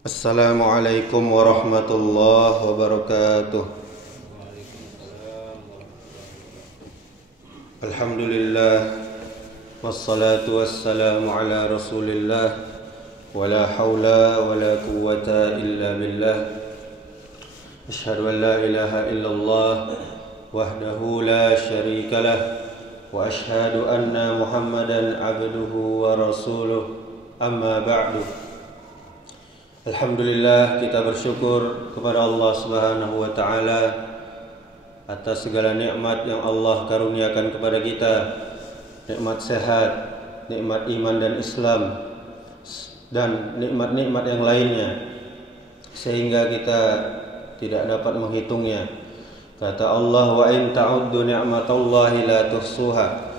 Assalamualaikum warahmatullahi wabarakatuh. Alhamdulillah, wassalatu wassalamu ala rasulillah, wala hawla wala quwwata illa billah. Asyhadu an la ilaha illallah wahdahu la syarika lah, wa asyhadu anna Muhammadan abduhu wa rasuluh. Amma ba'du. Alhamdulillah, kita bersyukur kepada Allah Subhanahu wa taala atas segala nikmat yang Allah karuniakan kepada kita. Nikmat sehat, nikmat iman dan Islam, dan nikmat-nikmat yang lainnya, sehingga kita tidak dapat menghitungnya. Kata Allah, wa in ta'uddu ni'matallahi la tuhsuha.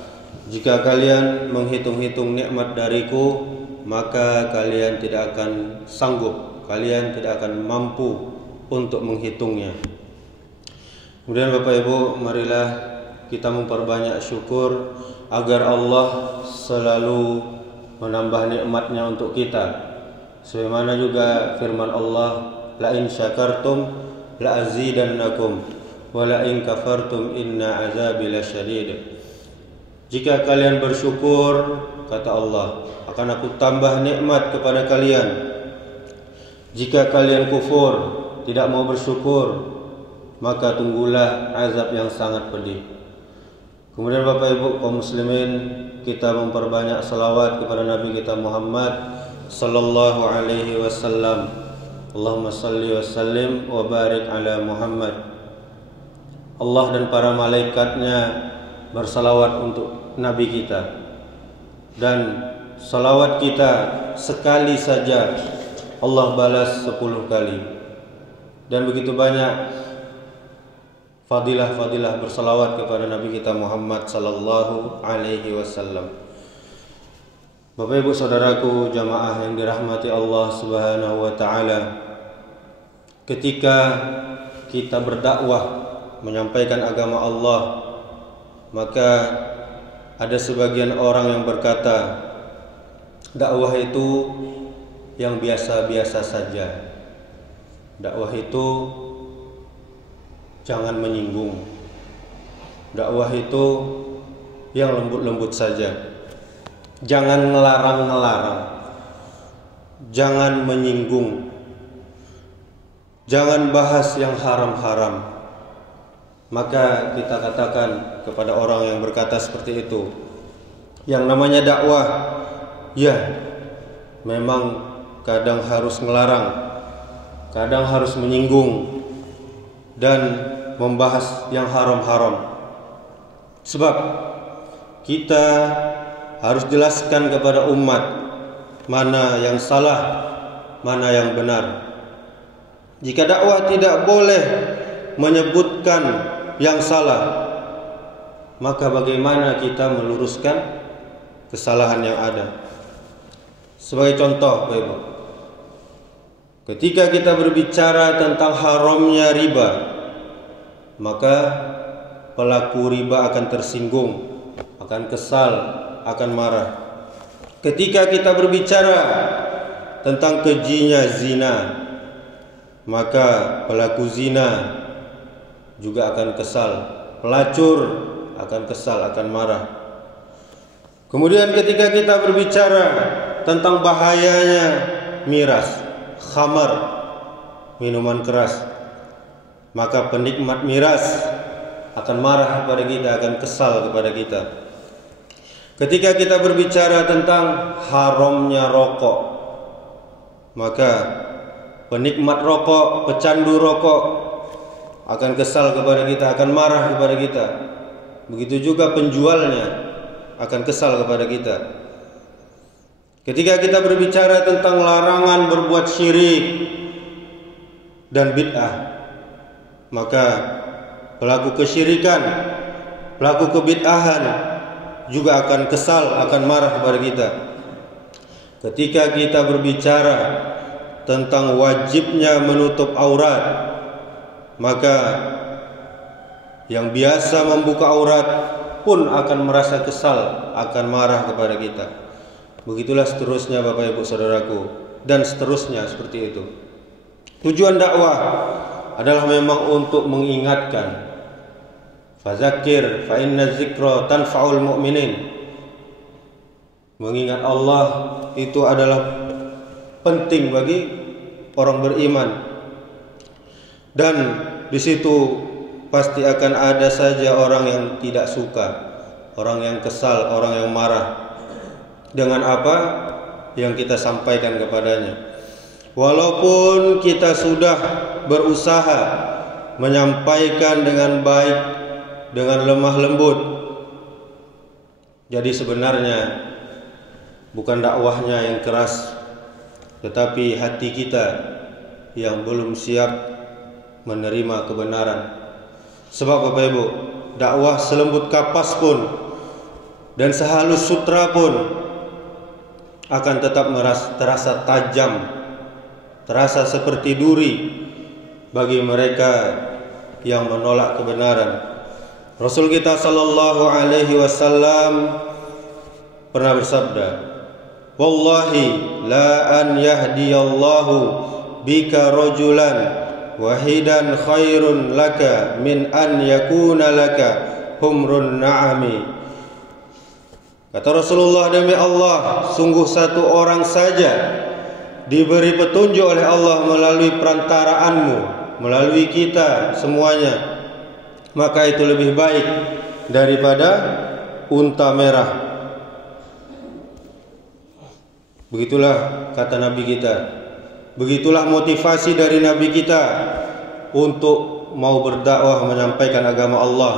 Jika kalian menghitung-hitung nikmat dariku, maka kalian tidak akan sanggup, kalian tidak akan mampu untuk menghitungnya. Kemudian Bapak Ibu, marilah kita memperbanyak syukur agar Allah selalu menambah nikmatnya untuk kita. Sebagaimana juga firman Allah, la in syakartum la azidannakum wa la in kafartum inna azabi lasyadid. Jika kalian bersyukur, kata Allah, akan aku tambah nikmat kepada kalian. Jika kalian kufur, tidak mau bersyukur, maka tunggulah azab yang sangat pedih. Kemudian Bapak Ibu kaum muslimin, kita memperbanyak salawat kepada Nabi kita Muhammad sallallahu alaihi wasallam. Allahumma salli wa sallim wa barik ala Muhammad. Allah dan para malaikatnya bersalawat untuk Nabi kita, dan salawat kita sekali saja Allah balas 10 kali. Dan begitu banyak fadilah-fadilah bersalawat kepada Nabi kita Muhammad sallallahu alaihi wasallam. Bapak Ibu saudaraku jamaah yang dirahmati Allah Subhanahu wa taala, ketika kita berdakwah menyampaikan agama Allah, maka ada sebagian orang yang berkata, dakwah itu yang biasa-biasa saja. Dakwah itu jangan menyinggung. Dakwah itu yang lembut-lembut saja. Jangan ngelarang-ngelarang. Jangan menyinggung. Jangan bahas yang haram-haram. Maka kita katakan kepada orang yang berkata seperti itu, yang namanya dakwah, ya memang kadang harus ngelarang, kadang harus menyinggung, dan membahas yang haram-haram. Sebab kita harus jelaskan kepada umat mana yang salah, mana yang benar. Jika dakwah tidak boleh menyebutkan yang salah, maka bagaimana kita meluruskan kesalahan yang ada? Sebagai contoh, Bapak Ibu, ketika kita berbicara tentang haramnya riba, maka pelaku riba akan tersinggung, akan kesal, akan marah. Ketika kita berbicara tentang kejinya zina, maka pelaku zina juga akan kesal, pelacur akan kesal, akan marah. Kemudian ketika kita berbicara tentang bahayanya miras, khamar, minuman keras, maka penikmat miras akan marah kepada kita, akan kesal kepada kita. Ketika kita berbicara tentang haramnya rokok, maka penikmat rokok, pecandu rokok akan kesal kepada kita, akan marah kepada kita. Begitu juga penjualnya akan kesal kepada kita. Ketika kita berbicara tentang larangan berbuat syirik dan bid'ah, maka pelaku kesyirikan, pelaku kebid'ahan juga akan kesal, akan marah kepada kita. Ketika kita berbicara tentang wajibnya menutup aurat, maka yang biasa membuka aurat pun akan merasa kesal, akan marah kepada kita. Begitulah seterusnya Bapak Ibu saudaraku. dan seterusnya seperti itu. Tujuan dakwah adalah memang untuk mengingatkan. Fadzakir fa inna dzikra tanfa'ul mu'minin. Mengingat Allah itu adalah penting bagi orang beriman. Dan di situ pasti akan ada saja orang yang tidak suka, orang yang kesal, orang yang marah dengan apa yang kita sampaikan kepadanya. Walaupun kita sudah berusaha menyampaikan dengan baik, dengan lemah lembut, jadi sebenarnya bukan dakwahnya yang keras, tetapi hati kita yang belum siap menerima kebenaran. Sebab Bapak Ibu, dakwah selembut kapas pun dan sehalus sutra pun akan tetap terasa tajam, terasa seperti duri bagi mereka yang menolak kebenaran. Rasul kita sallallahu alaihi wasallam pernah bersabda, "Wallahi la an yahdiyallahu bika rajulan wahidan khairun laka min an yakuna laka humrun na'ami." Kata Rasulullah, demi Allah, sungguh satu orang saja diberi petunjuk oleh Allah melalui perantaraanmu, melalui kita semuanya, maka itu lebih baik daripada unta merah. Begitulah kata Nabi kita. Begitulah motivasi dari Nabi kita untuk mau berdakwah menyampaikan agama Allah.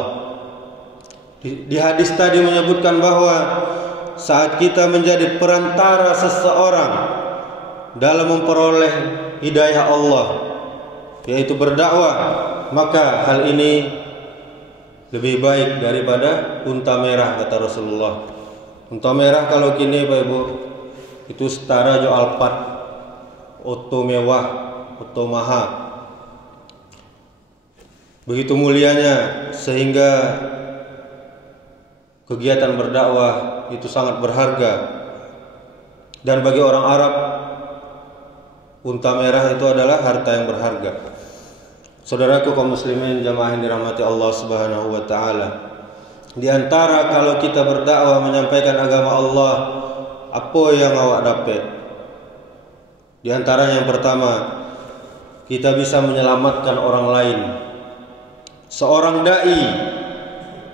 Di hadis tadi menyebutkan bahwa saat kita menjadi perantara seseorang dalam memperoleh hidayah Allah, yaitu berdakwah, maka hal ini lebih baik daripada unta merah, kata Rasulullah. Unta merah kalau kini Pak Ibu itu setara jo Alphard, oto mewah, oto mahal. Begitu mulianya sehingga kegiatan berdakwah itu sangat berharga. Dan bagi orang Arab, unta merah itu adalah harta yang berharga. Saudaraku kaum muslimin jamaah yang dirahmati Allah Subhanahu wa taala, di antara kalau kita berdakwah menyampaikan agama Allah, apa yang awak dapat? Di antara yang pertama, kita bisa menyelamatkan orang lain. Seorang dai,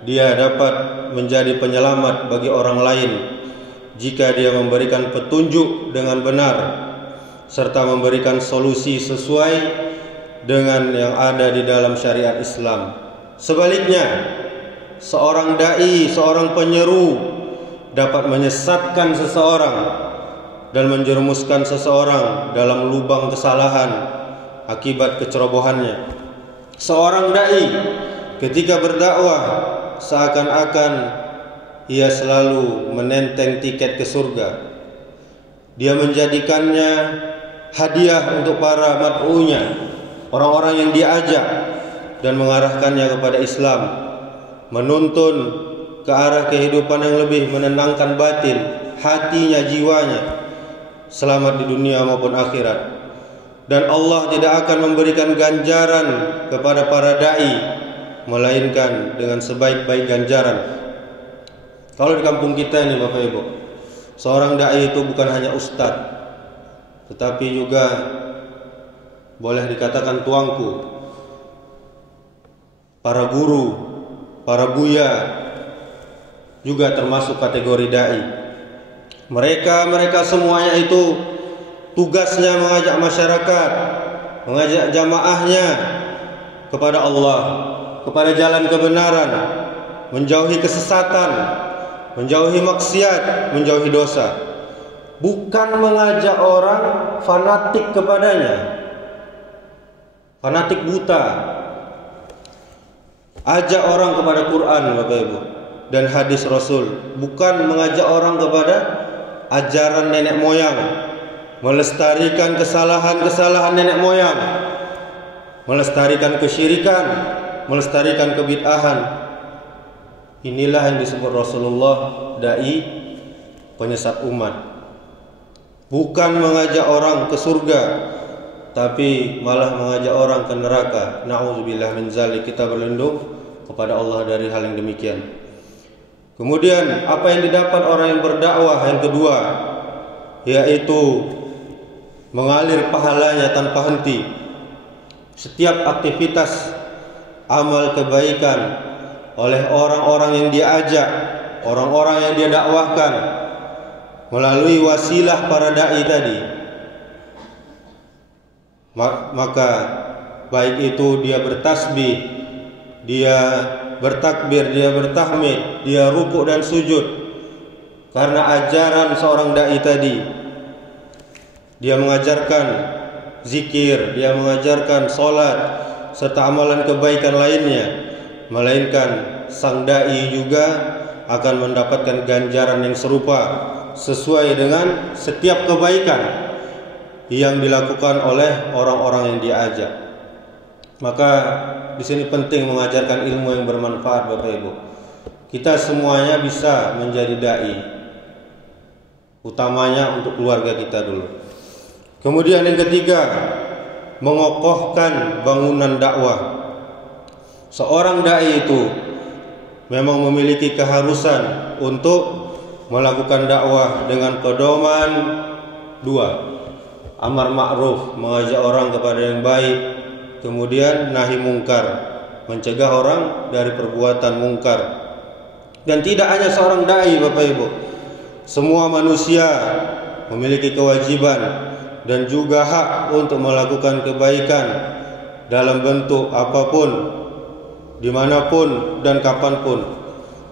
dia dapat menjadi penyelamat bagi orang lain jika dia memberikan petunjuk dengan benar serta memberikan solusi sesuai dengan yang ada di dalam syariat Islam. Sebaliknya, seorang dai, seorang penyeru dapat menyesatkan seseorang dan menjerumuskan seseorang dalam lubang kesalahan akibat kecerobohannya. Seorang dai ketika berdakwah seakan-akan ia selalu menenteng tiket ke surga. Dia menjadikannya hadiah untuk para mad'unya, orang-orang yang diajak, dan mengarahkannya kepada Islam, menuntun ke arah kehidupan yang lebih menenangkan batin, hatinya, jiwanya, selamat di dunia maupun akhirat. Dan Allah tidak akan memberikan ganjaran kepada para dai melainkan dengan sebaik-baik ganjaran. Kalau di kampung kita ini Bapak Ibu, seorang dai itu bukan hanya ustadz, tetapi juga boleh dikatakan tuanku, para guru, para buya juga termasuk kategori dai. Mereka semuanya itu tugasnya mengajak masyarakat, mengajak jamaahnya kepada Allah, kepada jalan kebenaran, menjauhi kesesatan, menjauhi maksiat, menjauhi dosa. Bukan mengajak orang fanatik kepadanya, fanatik buta. Ajak orang kepada Quran Bapak Ibu dan hadis Rasul, bukan mengajak orang kepada ajaran nenek moyang, melestarikan kesalahan-kesalahan nenek moyang, melestarikan kesyirikan, melestarikan kebid'ahan. Inilah yang disebut Rasulullah dai penyesat umat. bukan mengajak orang ke surga, tapi malah mengajak orang ke neraka. Na'udzubillah min zalik. Kita berlindung kepada Allah dari hal yang demikian. Kemudian apa yang didapat orang yang berdakwah yang kedua, yaitu mengalir pahalanya tanpa henti. Setiap aktivitas amal kebaikan oleh orang-orang yang dia ajak, orang-orang yang dia dakwahkan melalui wasilah para dai tadi, maka baik itu dia bertasbih, dia bertakbir, dia bertahmid, dia rukuk dan sujud karena ajaran seorang dai tadi. Dia mengajarkan zikir, dia mengajarkan salat serta amalan kebaikan lainnya, melainkan sang dai juga akan mendapatkan ganjaran yang serupa sesuai dengan setiap kebaikan yang dilakukan oleh orang-orang yang diajak. Maka di sini penting mengajarkan ilmu yang bermanfaat, Bapak Ibu. Kita semuanya bisa menjadi dai, utamanya untuk keluarga kita dulu. Kemudian yang ketiga, mengokohkan bangunan dakwah. Seorang dai itu memang memiliki keharusan untuk melakukan dakwah dengan pedoman dua: amar ma'ruf, mengajak orang kepada yang baik, kemudian nahi mungkar, mencegah orang dari perbuatan mungkar. Dan tidak hanya seorang dai, Bapak Ibu, semua manusia memiliki kewajiban dan juga hak untuk melakukan kebaikan dalam bentuk apapun, dimanapun dan kapanpun,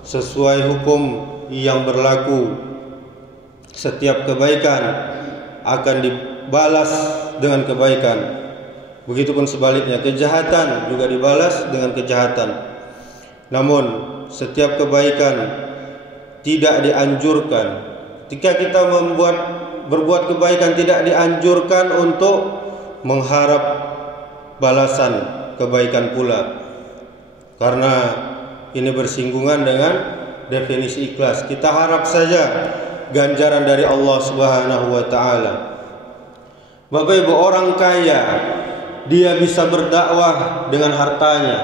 sesuai hukum yang berlaku. Setiap kebaikan akan dibalas dengan kebaikan, begitupun sebaliknya, kejahatan juga dibalas dengan kejahatan. Namun setiap kebaikan tidak dianjurkan. Ketika kita berbuat kebaikan, tidak dianjurkan untuk mengharap balasan kebaikan pula, karena ini bersinggungan dengan definisi ikhlas. Kita harap saja ganjaran dari Allah Subhanahu wa taala. Bapak Ibu, orang kaya dia bisa berdakwah dengan hartanya,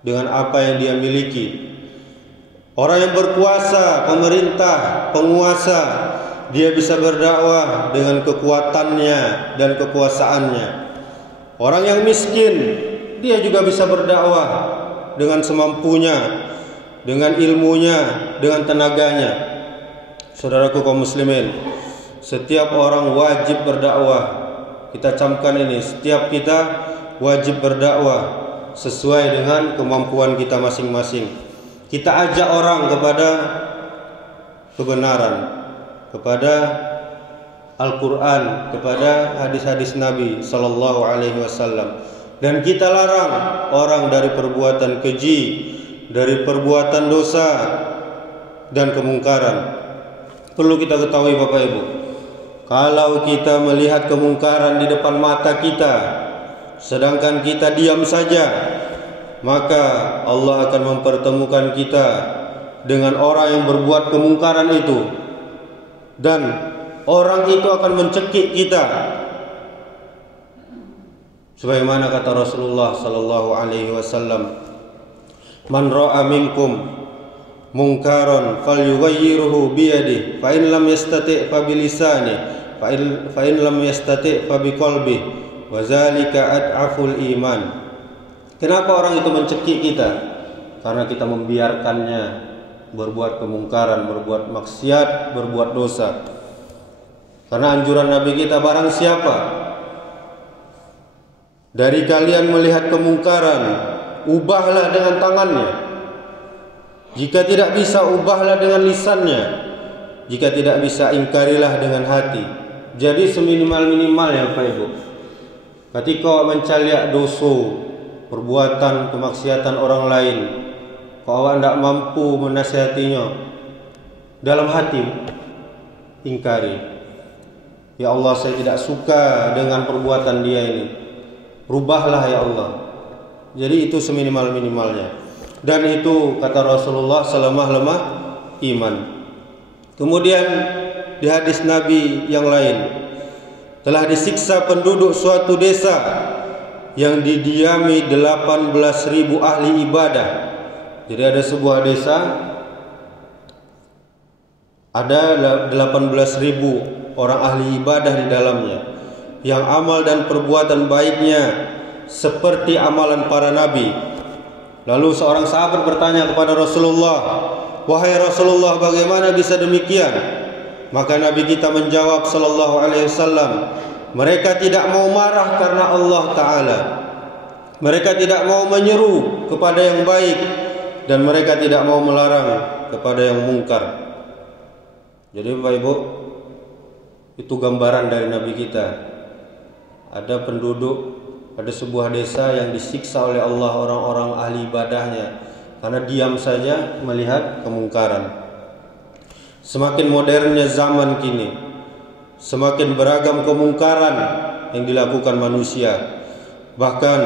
dengan apa yang dia miliki. Orang yang berkuasa, pemerintah, penguasa, dia bisa berdakwah dengan kekuatannya dan kekuasaannya. Orang yang miskin, dia juga bisa berdakwah dengan semampunya, dengan ilmunya, dengan tenaganya. Saudaraku kaum muslimin, setiap orang wajib berdakwah. Kita camkan ini, setiap kita wajib berdakwah sesuai dengan kemampuan kita masing-masing. Kita ajak orang kepada kebenaran, kepada Al-Quran, kepada hadis-hadis Nabi Sallallahu Alaihi Wasallam, dan kita larang orang dari perbuatan keji, dari perbuatan dosa dan kemungkaran. Perlu kita ketahui, Bapak Ibu, kalau kita melihat kemungkaran di depan mata kita, sedangkan kita diam saja, maka Allah akan mempertemukan kita dengan orang yang berbuat kemungkaran itu, dan orang itu akan mencekik kita. Sebagaimana kata Rasulullah sallallahu alaihi wasallam, "Man ra'a minkum munkaran falyughayyirhu bi yadihi, fa in lam yastati' fa bi lisanihi, fa in lam yastati' fa bi qalbihi, wa zalika ad'aful iman." Kenapa orang itu mencekik kita? Karena kita membiarkannya berbuat kemungkaran, berbuat maksiat, berbuat dosa. Karena anjuran Nabi kita, barang siapa dari kalian melihat kemungkaran, ubahlah dengan tangannya. Jika tidak bisa, ubahlah dengan lisannya. Jika tidak bisa, ingkarilah dengan hati. Jadi seminimal-minimalnya, Bapak Ibu, ketika mencaliak dosa, perbuatan kemaksiatan orang lain, kalau tidak mampu menasihatinya, dalam hati ingkari. Ya Allah, saya tidak suka dengan perbuatan dia ini, rubahlah ya Allah. Jadi itu seminimal-minimalnya. Dan itu kata Rasulullah selemah-lemah iman. Kemudian di hadis Nabi yang lain, telah disiksa penduduk suatu desa yang didiami 18.000 ahli ibadah. Jadi ada sebuah desa, ada 18.000 orang ahli ibadah di dalamnya, yang amal dan perbuatan baiknya seperti amalan para nabi. Lalu seorang sahabat bertanya kepada Rasulullah, "Wahai Rasulullah, bagaimana bisa demikian?" Maka Nabi kita menjawab sallallahu alaihi wasallam, mereka tidak mau marah karena Allah Ta'ala, mereka tidak mau menyeru kepada yang baik, dan mereka tidak mau melarang kepada yang mungkar. Jadi Bapak Ibu, itu gambaran dari Nabi kita. Ada penduduk, ada sebuah desa yang disiksa oleh Allah orang-orang ahli ibadahnya karena diam saja melihat kemungkaran. Semakin modernnya zaman kini, semakin beragam kemungkaran yang dilakukan manusia. Bahkan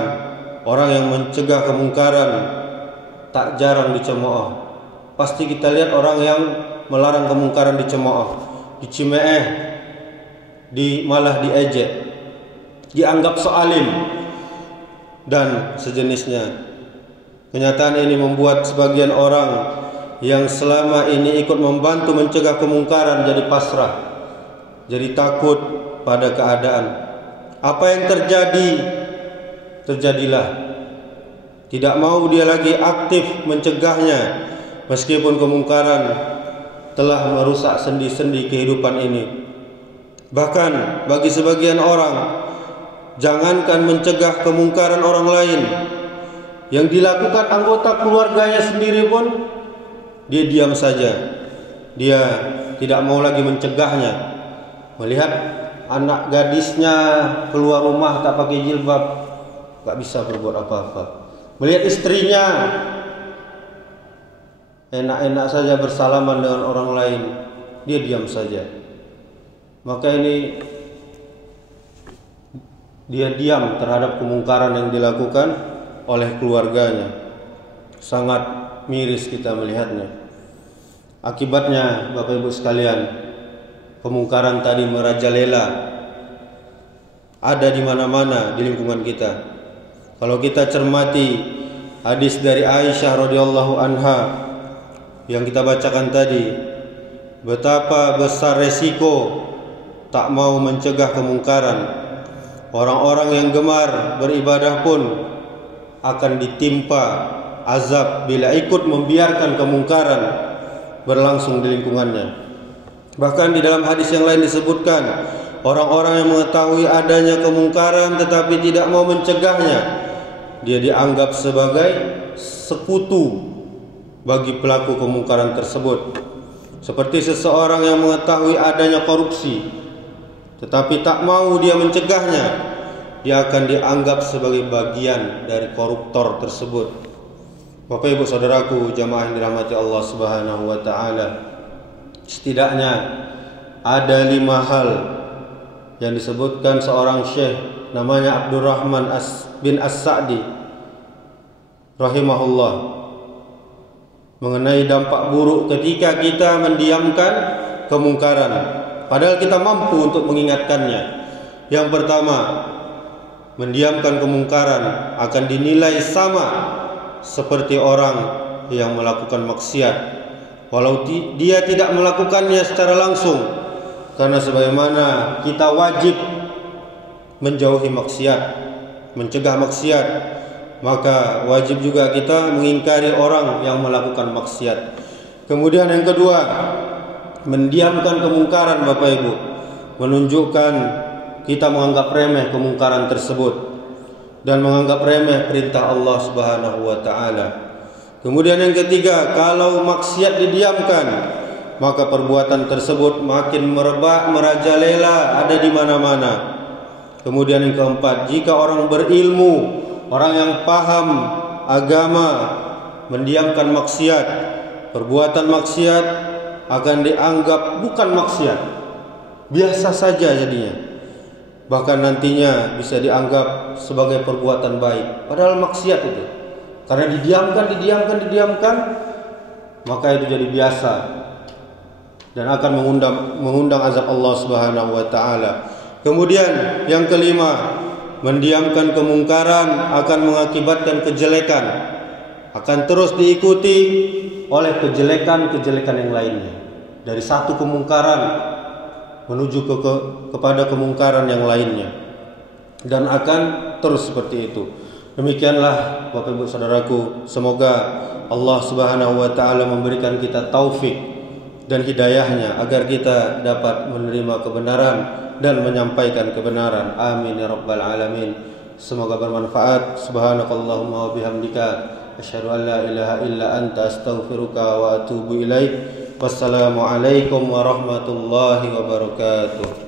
orang yang mencegah kemungkaran tak jarang dicemooh. Pasti kita lihat orang yang melarang kemungkaran dicemooh, dicimeeh, malah diejek, dianggap so alim dan sejenisnya. Kenyataan ini membuat sebagian orang yang selama ini ikut membantu mencegah kemungkaran jadi pasrah, jadi takut pada keadaan. Apa yang terjadi, terjadilah. Tidak mau dia lagi aktif mencegahnya, meskipun kemungkaran telah merusak sendi-sendi kehidupan ini. Bahkan bagi sebagian orang, jangankan mencegah kemungkaran orang lain, yang dilakukan anggota keluarganya sendiri pun dia diam saja. Dia tidak mau lagi mencegahnya. Melihat anak gadisnya keluar rumah tak pakai jilbab, tak bisa berbuat apa-apa. Melihat istrinya enak-enak saja bersalaman dengan orang lain, dia diam saja. Maka ini dia diam terhadap kemungkaran yang dilakukan oleh keluarganya. Sangat miris kita melihatnya. Akibatnya Bapak Ibu sekalian, kemungkaran tadi merajalela, ada di mana-mana di lingkungan kita. Kalau kita cermati hadis dari Aisyah radhiyallahu anha yang kita bacakan tadi, betapa besar resiko tak mau mencegah kemungkaran. Orang-orang yang gemar beribadah pun akan ditimpa azab bila ikut membiarkan kemungkaran berlangsung di lingkungannya. Bahkan di dalam hadis yang lain disebutkan, orang-orang yang mengetahui adanya kemungkaran tetapi tidak mau mencegahnya, dia dianggap sebagai sekutu bagi pelaku kemungkaran tersebut. Seperti seseorang yang mengetahui adanya korupsi tetapi tak mau dia mencegahnya, dia akan dianggap sebagai bagian dari koruptor tersebut. Bapak Ibu saudaraku jamaah yang dirahmati Allah Subhanahu wa taala, setidaknya ada 5 hal yang disebutkan seorang syekh namanya Abdurrahman bin As-Sa'di rahimahullah mengenai dampak buruk ketika kita mendiamkan kemungkaran padahal kita mampu untuk mengingatkannya. Yang pertama, mendiamkan kemungkaran akan dinilai sama seperti orang yang melakukan maksiat, walau dia tidak melakukannya secara langsung. Karena sebagaimana kita wajib menjauhi maksiat, mencegah maksiat, maka wajib juga kita mengingkari orang yang melakukan maksiat. Kemudian yang kedua, mendiamkan kemungkaran Bapak Ibu menunjukkan kita menganggap remeh kemungkaran tersebut dan menganggap remeh perintah Allah Subhanahu wa taala. Kemudian yang ketiga, kalau maksiat didiamkan, maka perbuatan tersebut makin merebak, merajalela, ada di mana-mana. Kemudian yang keempat, jika orang berilmu, orang yang paham agama mendiamkan maksiat, perbuatan maksiat akan dianggap bukan maksiat, biasa saja jadinya. Bahkan nantinya bisa dianggap sebagai perbuatan baik, padahal maksiat itu. Karena didiamkan, maka itu jadi biasa. dan akan mengundang azab Allah Subhanahu wa taala. Kemudian yang kelima, mendiamkan kemungkaran akan mengakibatkan kejelekan, akan terus diikuti oleh kejelekan-kejelekan yang lainnya. Dari satu kemungkaran menuju kepada kemungkaran yang lainnya, dan akan terus seperti itu. Demikianlah Bapak Ibu Saudaraku, semoga Allah Subhanahu wa taala memberikan kita taufik dan hidayahnya agar kita dapat menerima kebenaran dan menyampaikan kebenaran. Amin ya rabbal alamin. Semoga bermanfaat. Subhanakallahumma wa bihamdika asyhadu an la ilaha illa anta astaghfiruka wa atubu ilaik. Wassalamualaikum warahmatullahi wabarakatuh.